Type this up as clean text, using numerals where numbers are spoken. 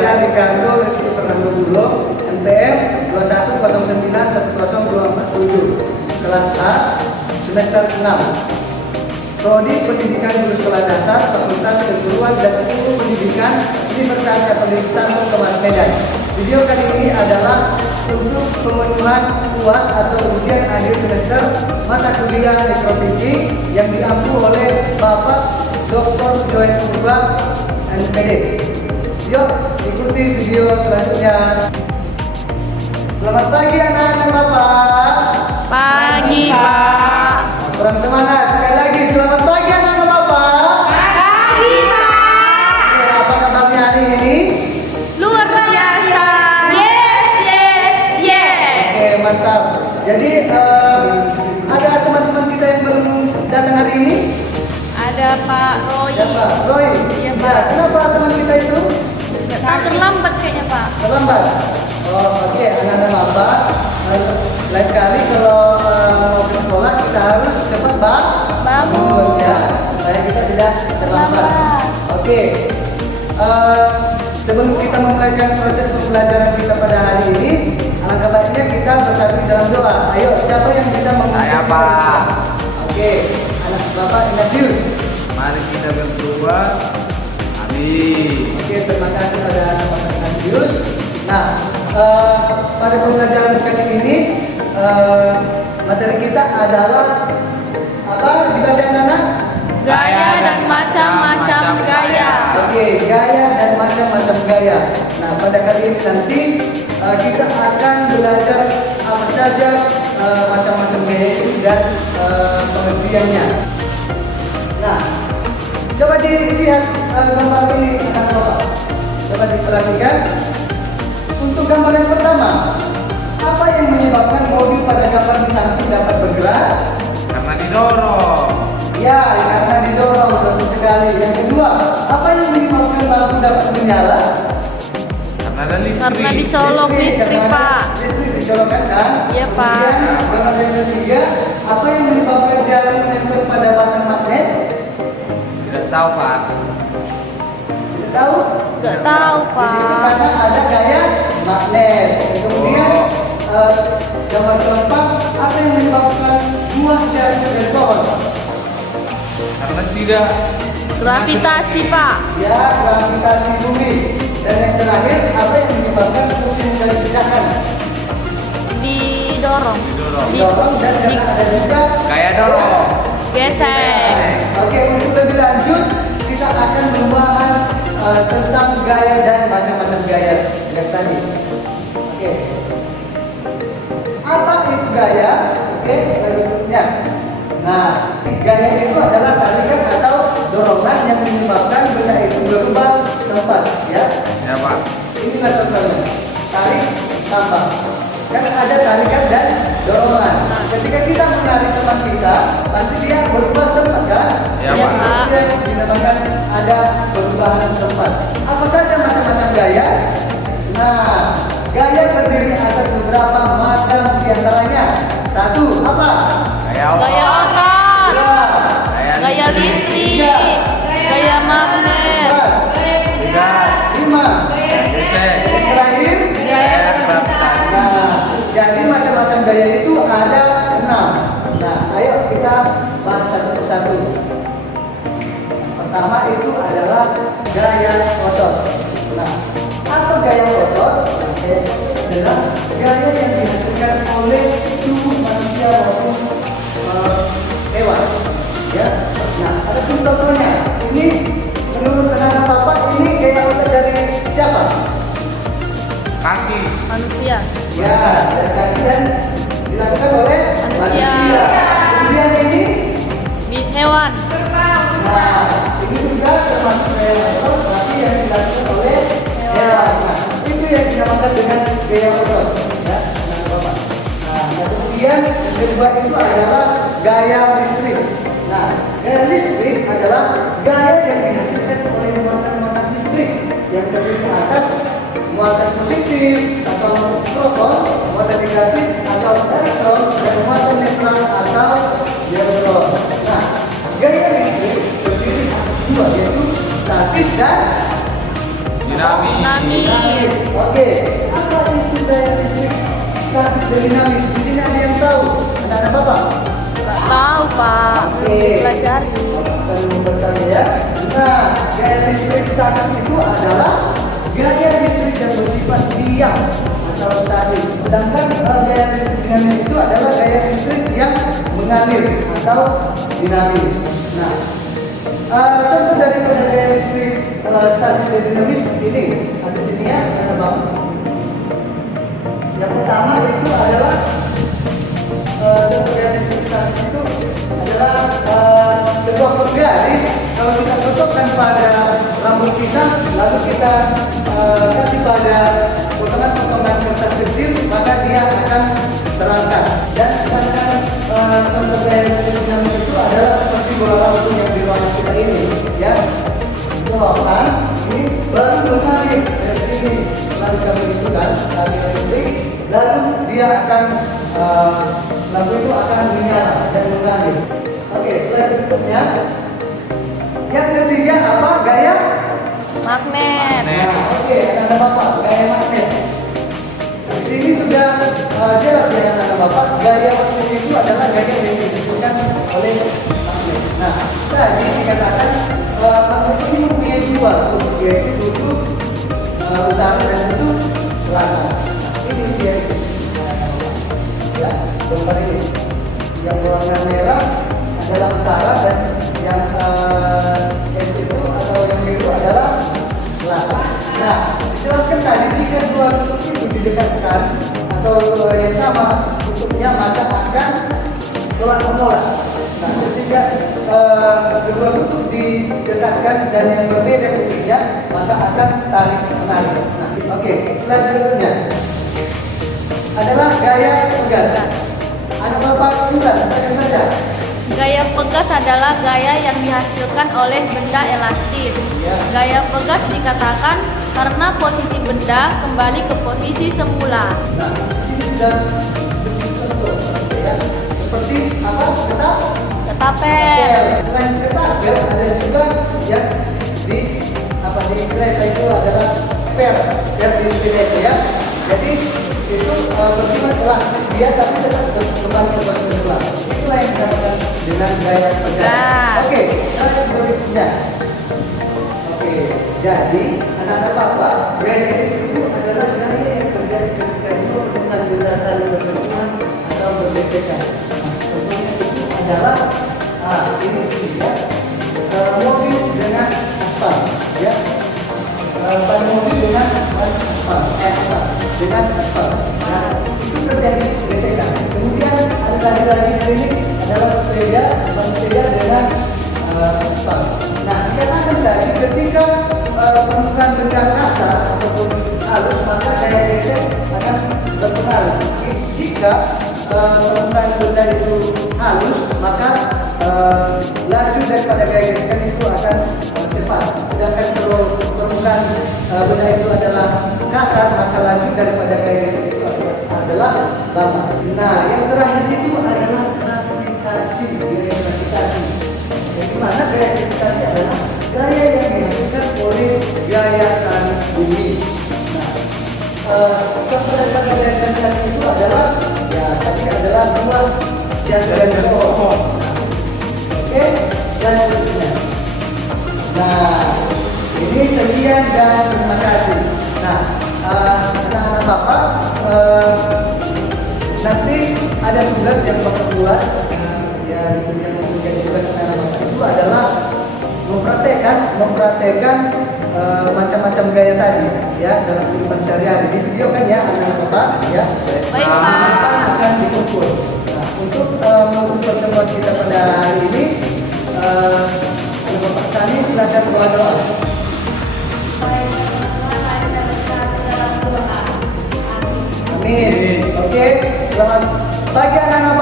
Saya Ricardo Rizky Fernando Bulog, NPM 210910247, kelas A, semester 6. Prodi Pendidikan Guru Sekolah Dasar, Fakultas Keguruan dan Ilmu Pendidikan, Universitas Katolik Santo Tomas Medan. Video kali ini adalah untuk pemenuhan UAS atau ujian akhir semester mata kuliah Ekonomi yang diampu oleh Bapak Dr. Joen Purba, NPD. Yuk, ikuti video selanjutnya. Selamat pagi anak-anak Bapak. Pagi, Pak. Kurang semangat. Sekali lagi, selamat pagi anak-anak Bapak. Pagi, Pak. Oke, apa kabarnya hari ini? Luar biasa. Yes, yes, yes. Oke, mantap. Jadi ada teman-teman kita yang belum datang hari ini? Ada Pak Roy. Ya, Pak Roy. Iya, Pak. Ya, kenapa teman kita itu Terlambat kayaknya, Pak. terlambat? Oh, oke, anak-anak Bapak. Lain kali kalau mau ke sekolah kita harus cepat bangun ya, supaya kita tidak terlambat. Oke. Sebelum kita memulai proses pembelajaran kita pada hari ini, alangkah baiknya kita bersatu dalam doa. Ayo, siapa yang bisa memimpin? Saya, Pak. Oke, anak Bapak Ignatius. Mari kita berdoa. Amin. Oke, terima kasih pada Bapak Ignatius. Nah, pada pembelajaran kali ini materi kita adalah apa? Dibaca anak? Gaya dan macam-macam gaya. Oke, gaya dan macam-macam gaya. Nah, pada kali ini nanti kita akan belajar apa saja macam-macam gaya itu dan pengertiannya. Nah, coba dilihat gambar ini anak Bapak. Coba diperhatikan. Untuk gambar yang pertama, apa yang menyebabkan mobil pada gambar di samping dapat bergerak? Karena didorong. Ya, karena didorong, betul sekali. Yang kedua, apa yang menyebabkan lampu dapat menyala? Karena ada listrik. Karena dicolok listrik, Pak. Listrik dicolokkan kan? Iya, Pak. Kemudian, gambar yang ketiga, apa yang menyebabkan jarum menempel pada batang magnet? Tidak tahu, Pak. Tidak tahu? Gak tahu, Di situ Pak. karena ada gaya magnet. Kemudian, gambar keempat, apa yang menyebabkan buah jatuh dari pohon? Karena tidak Gravitasi, Pak. Ya, gravitasi bumi. Dan yang terakhir, apa yang menyebabkan mesin dari ledakan? Didorong. Dorong dan ada juga kayak dorong. Gesek. Oke, untuk lebih lanjut kita akan membahas tentang gaya dan macam-macam gaya yang tadi. Oke. Apa itu gaya? Oke, berikutnya. Nah, gaya itu adalah tarikan atau dorongan yang menyebabkan benda itu berubah tempat, ya. Ya, Pak. Inilah contohnya. Tarik tambah. Kan ada tarikan dan dorongan. Ketika kita menarik teman kita, pasti dia berubah tempat kan? Ya, Pak. Yang dinamakan ada perubahan tempat. Apa saja macam-macam gaya? Nah, gaya terdiri atas beberapa macam diantaranya. Satu, apa? Kayak Gaya otak. Gaya listrik. listrik. Gaya magnet. Tiga. 5. Gesek. Yang terakhir, Gaya gravitasi. nah, jadi macam-macam gaya itu ada 6. Nah, ayo kita bahas satu persatu. Pertama itu adalah gaya otot. Nah, atau gaya otot adalah gaya yang dihasilkan oleh tubuh manusia maupun hewan. Ya, nah ada contohnya. Ini menurut anak Bapak ini gaya otot dari siapa? Kaki. Manusia. Ya, dari kaki dan dilakukan oleh Manusia. Kemudian ini, Hewan. nah ini juga termasuk gaya otot, tapi yang dilakukan oleh hewan. Nah, itu yang dinamakan dengan gaya otot. Ya, anak Bapak. Nah, kemudian yang kedua itu adalah gaya listrik. Nah, gaya listrik adalah gaya yang dihasilkan oleh muatan-muatan listrik yang terdiri atas muatan positif atau proton, muatan negatif atau elektron, dan muatan netral atau neutron. Nah, gaya listrik terdiri atas dua, yaitu statis dan Dinamis. Oke, apa itu daya listrik statis dan dinamis? Di sini ada yang tahu? Anak-anak Bapak? Nggak tahu Pak. Belum pelajari. Kita bertanya ya. Nah, gaya listrik statis itu adalah gaya listrik yang bersifat diam atau statis. Sedangkan gaya listrik dinamis itu adalah gaya listrik yang mengalir atau dinamis. Nah, contoh daripada gaya listrik statis dan dinamis seperti ini. Ada sini ya, ada bang. Yang pertama itu adalah contoh gaya listrik statis itu adalah sebuah penggaris. Kalau kita cocokkan pada rambut kita, lalu kita kasih pada potongan-potongan kertas kecil, maka dia akan terangkat. Dan sedangkan contoh gaya listrik dinamis itu adalah seperti bola langsung yang di ruangan kita ini, ya. Doakan ini baru mengalir dari sini, lalu kami hidupkan aliran listrik, lalu dia akan lampu itu akan menyala dan mengalir. Oke, selanjutnya yang ketiga apa? Gaya Magnet. oke, anak bapak gaya magnet. Di sini sudah jelas ya anak bapak, gaya magnet itu adalah gaya yang disebutkan oleh magnet. Nah, tadi dikatakan magnet ini mempunyai dua kutub, yaitu kutub utara dan kutub selatan. Ini dia ya, gambar ini. Yang warna merah adalah utara dan yang es itu atau yang biru adalah selatan. Nah, dijelaskan tadi jika dua kutub itu didekatkan atau yang sama kutubnya maka akan tolak-menolak. Nah, ketika kedua kutub didekatkan dan yang berbeda kutubnya maka akan tarik menarik. Nah, oke, selanjutnya adalah gaya pegas. Anak bapak juga saya baca. Gaya pegas adalah gaya yang dihasilkan oleh benda elastis. Gaya pegas dikatakan karena posisi benda kembali ke posisi semula. Nah, ini sudah contoh ya. Seperti apa? Ketapel. Selain ketapel ada juga yang di di kereta itu adalah per di kereta ya. Jadi itu bersifat elastis dia tapi tetap kembali ke posisi semula. Itulah yang dinamakan dengan gaya pegas. Oke, berikutnya. Oke, jadi anak-anak bapak, gaya listrik itu adalah gaya yang terjadi ketika dua hubungan benda saling bersentuhan atau berdekatan. Contohnya itu adalah ini sih ya, mobil dengan aspal, ya, ban mobil dengan aspal, dengan aspal. Nah, itu terjadi gesekan. Kemudian ada lagi ini adalah sepeda, ban sepeda dengan aspal. Nah, dikatakan tadi ketika permukaan benda kasar ataupun halus maka daya gesek akan berpengaruh. Jika permukaan benda itu halus maka laju daripada gaya gesekan itu akan cepat. Sedangkan kalau permukaan benda itu adalah kasar maka laju daripada gaya gesek itu adalah lama. Nah, yang terakhir itu adalah gravitasi. Di mana gaya gravitasi adalah gaya yang dihasilkan oleh gayaan bumi. Nah, contoh daripada gaya gravitasi itu adalah ya tadi adalah dua dan pohon. Oke, dan seterusnya. Nah, ini sekian dan terima kasih. Nah, anak-anak bapak nanti ada tugas yang bapak buat yang menjadi tugas anak-anak bapak itu adalah mempraktekkan macam-macam gaya tadi ya dalam kehidupan sehari-hari. Di video kan ya anak-anak bapak ya. Baik, Pak. Akan dikumpul. Nah, untuk menutup pertemuan kita pada hari ini, Bapak Sani silakan doa. Amin. Oke, selamat pagi anak-anak.